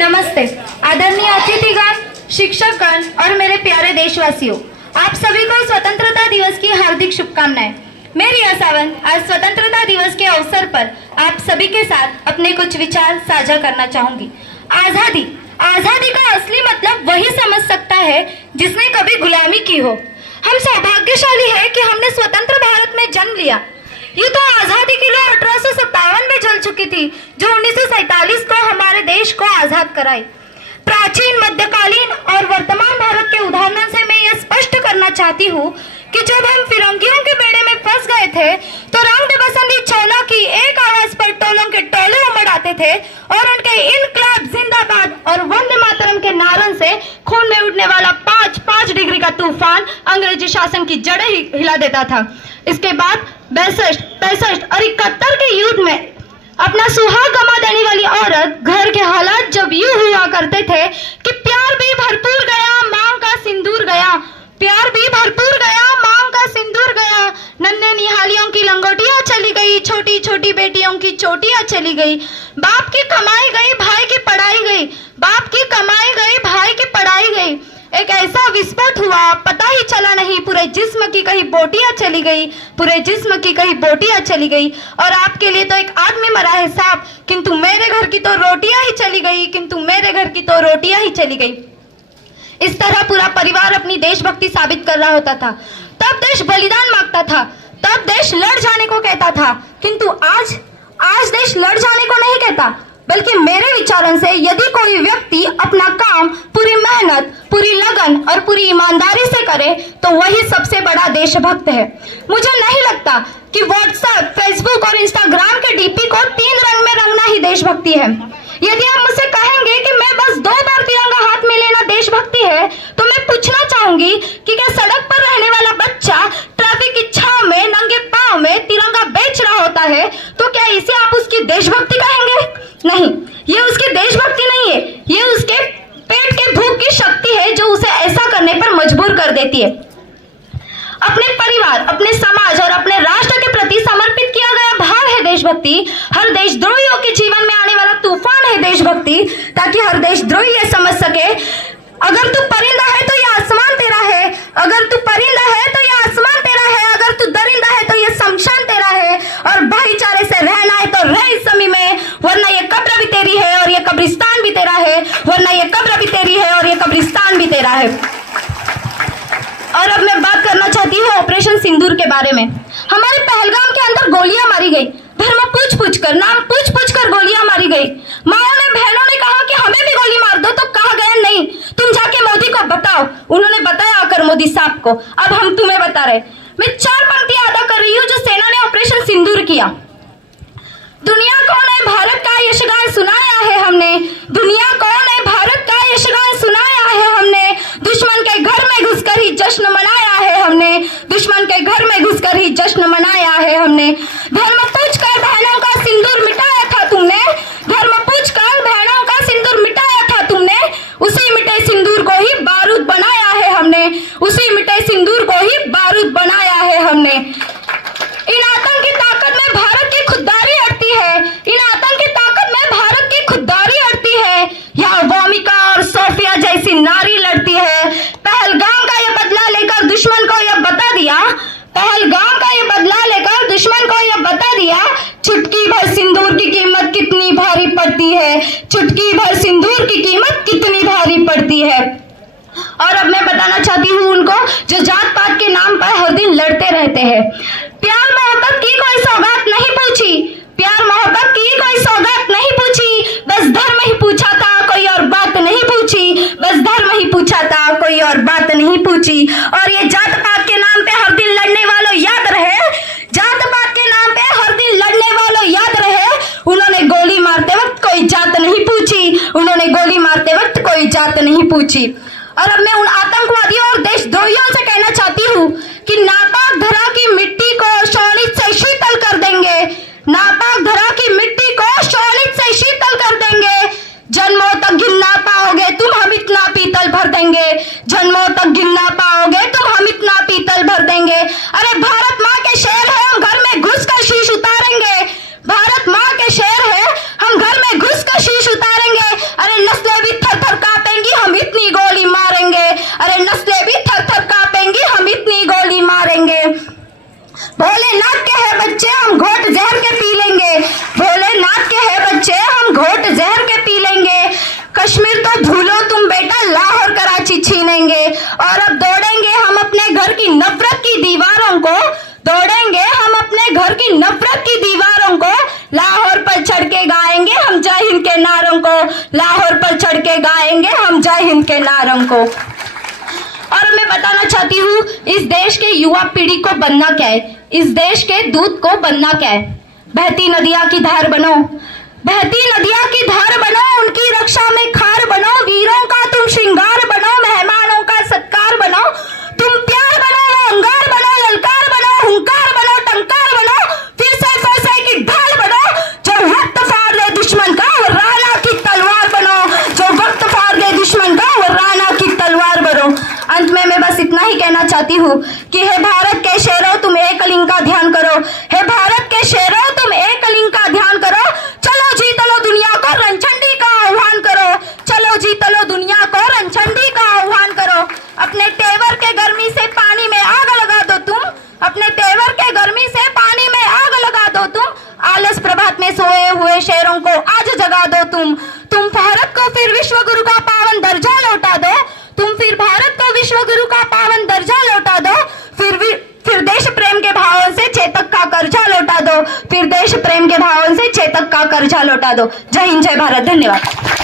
नमस्ते आदरणीय अतिथिगण, शिक्षकगण और मेरे प्यारे देशवासियों, आप सभी को स्वतंत्रता दिवस की हार्दिक शुभकामनाएं। मैं रिया सावंत आज स्वतंत्रता दिवस के अवसर पर आप सभी के साथ अपने कुछ विचार साझा करना चाहूंगी। आजादी आजादी का असली मतलब वही समझ सकता है जिसने कभी गुलामी की हो। हम सौभाग्यशाली है कि हमने स्वतंत्र भारत में जन्म लिया। ये तो आजादी की लौ 1857 में जल चुकी थी, जो 1947 को हमारे देश को आजाद कराई। प्राचीन, मध्यकालीन और वर्तमान भारत के उदाहरणों से मैं ये स्पष्ट करना चाहती हूँ कि जब हम फिरंगियों के बेड़े में फंस गए थे तो रंग बसंती चौलों की एक आवाज पर टोलों के टोले उमड़ आते थे और उनके इनकलाब जिंदाबाद और वंदे मातरम के नारों से खून में उठने वाला 5 डिग्री का तूफान अंग्रेजी शासन की जड़ें हिला देता था। इसके बाद 62, 65 और 71 के युद्ध में अपना सुहाग गंवा देने वाली औरत घर के हालात जब यूं हुआ करते थे कि प्यार भी भरपूर गया, मांग का सिंदूर गया, प्यार भी भरपूर गया, मांग का सिंदूर गया, नन्हे निहालियों की लंगोटियां चली गई, छोटी छोटी बेटियों की चोटियां चली गई, बाप की कमाई गई, भाई की पढ़ाई गई, बाप की कमाई गई, भाई की पढ़ाई गई। एक ऐसा विस्फोट हुआ, पता ही चला नहीं, पूरे जिस्म की कहीं बोटियां चली गई, पूरे जिस्म की कहीं बोटियां चली गई। और आपके लिए तो एक आदमी मरा है साहब, किंतु मेरे घर की तो रोटियां ही चली गई, किंतु मेरे घर की तो रोटियां ही चली गई। इस तरह पूरा परिवार अपनी देशभक्ति साबित कर रहा होता था। तब देश बलिदान मांगता था, तब देश लड़ जाने को कहता था, किंतु आज देश लड़ जाने को नहीं कहता, बल्कि मेरे विचारों से यदि कोई व्यक्ति अपना काम पूरी मेहनत, पूरी लगन और पूरी ईमानदारी से करे तो वही सबसे बड़ा देशभक्त है। मुझे नहीं लगता कि व्हाट्सएप, फेसबुक और इंस्टाग्राम के डीपी को 3 रंग में रंगना ही देशभक्ति है। यदि आप मुझसे कहेंगे कि मैं बस 2 बार तिरंगा हाथ में लेना देशभक्ति है, तो मैं पूछना चाहूंगी कि क्या सड़क पर रहने वाला बच्चा ट्रैफिक की छांव में नंगे पांव में तिरंगा बेच रहा होता है, तो क्या इसे आप उसकी देशभक्ति कहेंगे? नहीं, ये उसकी देशभक्ति नहीं है, ये उसके पेट के भूख की शक्ति है जो उसे ऐसा करने पर मजबूर कर देती है। अपने परिवार, अपने समाज और अपने राष्ट्र के प्रति समर्पित किया गया भाव है देशभक्ति। हर देशद्रोहियों के जीवन में आने वाला तूफान है देशभक्ति, ताकि हर देशद्रोही ये समझ सके, अगर तू परिंदा है तो ये आसमान तेरा है, अगर तू परिंदा है तो ये आसमान तेरा है, अगर तू दरिंदा है तो ये शमशान तेरा है, और भाईचारे से रहना है तो रह इस समय में, वरना ये कब्र भी तेरी है और ये कब्रिस्तान भी तेरा है, वरना ये कब्र भी तेरी है और ये कब्रिस्तान भी तेरा है। और अब मैं बात करना चाहती हूँ ऑपरेशन सिंदूर के बारे में। हमारे पहलगाम के अंदर गोलियां मारी गई, धर्म पूछ कर, नाम पूछ कर गोलियां मारी गई। माओ ने, बहनों ने कहा कि हमें भी गोली मार दो, तो कहा गया नहीं, तुम जाके मोदी को बताओ। उन्होंने बताया आकर मोदी साहब को, अब हम तुम्हें बता रहे। मैं 4 पंक्तियां अदा कर रही हूँ जो सेना ने ऑपरेशन सिंदूर किया। दुनिया कौन है, भारत का यशगान सुनाया है हमने, दुनिया कौन है, भारत का यशगान सुनाया है हमने, दुश्मन के घर में घुसकर ही जश्न मनाया है हमने, दुश्मन के घर में घुसकर ही जश्न मनाया है हमने। धर्म पूछकर बहनों का सिंदूर मिटाया था तुमने, धर्म पूछकर बहनों का सिंदूर मिटाया था तुमने, उसी मिटे सिंदूर को ही बारूद बनाया है हमने, उसी मिटे सिंदूर को ही बारूद बनाया है हमने। इन आतंकी ताकत में भारत की खुददारी अड़ती है, इन आतंकी ताकत में भारत की खुददारी अड़ती है। यहाँ वामिका और सोफिया जैसी नारी लड़ती है। पहलगाम का ये बदला लेकर दुश्मन को यह बता दिया, पहलगाम का ये बदला लेकर दुश्मन को यह बता दिया, चुटकी भर सिंदूर की कीमत कितनी भारी पड़ती है, चुटकी भर सिंदूर की कीमत कितनी भारी पड़ती है। और अब मैं बताना चाहती हूँ उनको जो जात पात के नाम पर हर दिन लड़ते रहते हैं। प्यार मोहब्बत की कोई सौगात नहीं पूछी, प्यार मोहब्बत की कोई सौगात नहीं पूछी, बस धर्म ही पूछा था, कोई और बात नहीं पूछी, बस धर्म ही पूछा था, कोई और बात नहीं पूछी। और ये जात पात के नाम पे हर दिन लड़ने वालों याद रहे, जात पात के नाम पे हर दिन लड़ने वालों याद रहे, उन्होंने गोली मारते वक्त कोई जात नहीं पूछी, उन्होंने गोली मारते वक्त कोई जात नहीं पूछी। और अब मैं उन आतंकवादियों और देशद्रोहियों से कहना चाहती हूँ कि नापाक धरा की मिट्टी को शोणित से शीतल कर देंगे, नापाक धरा की मिट्टी को शोणित से शीतल कर देंगे, जन्मों तक गिनना पाओगे तुम हम इतना पीतल भर देंगे, जन्मों तक गिनना पाओगे तुम हम इतना पीतल भर देंगे। अरे भारत माँ के शेर है, हम घर में घुस कर शीश उतारेंगे, भारत माँ के शेर है, हम घर में घुस कर शीश उतारेंगे। अरे नस्ल लाहौर पर चढ़ के गाएंगे हम जय हिंद के नारंग को। और मैं बताना चाहती हूँ, इस देश के युवा पीढ़ी को बनना क्या है, इस देश के दूत को बनना क्या है। बहती नदियां की धार बनो, बहती नदियां की धार बनो, उनकी रक्षा में खार बनो, वीरों का तुम श्रृंगार बनो, मेहमानों का सत्कार बनो, तुम प्यार बनो, अंगार बनो, ललकार बनो, हुंकार बनो, टंकार बनो, फिर से फैसले की ढाल बनो, जो वक्त फाड़ ले दुश्मन का वो राणा की तलवार बनो, जो वक्त फाड़ ले दुश्मन का वो राणा की तलवार बनो। अंत में मैं बस इतना ही कहना चाहती हूँ कि हे भारत के शेरों तुम एक लिंग का ध्यान करो, हे भारत के शेरों तुम एक लिंग का ध्यान करो, चलो जीत लो दुनिया को रणचंडी का आह्वान करो, चलो जीत लो दुनिया को रणचंडी का आह्वान करो। अपने तेवर के गर्मी से पानी में आग लगा दो तुम, अपने तेवर के गर्मी से पानी में आग लगा दो तुम, आलस प्रभात में सोए हुए शेरों को आज जगा दो तुम भारत को फिर विश्व गुरु का पावन दर्जा लौटा दो, तुम फिर भारत को विश्व गुरु का पावन दर्जा लौटा दो, फिर देश प्रेम के भावों से चेतक का कर्जा लौटा दो, फिर देश प्रेम के भावों से चेतक का कर्जा लौटा दो। जय हिंद, जय भारत, धन्यवाद।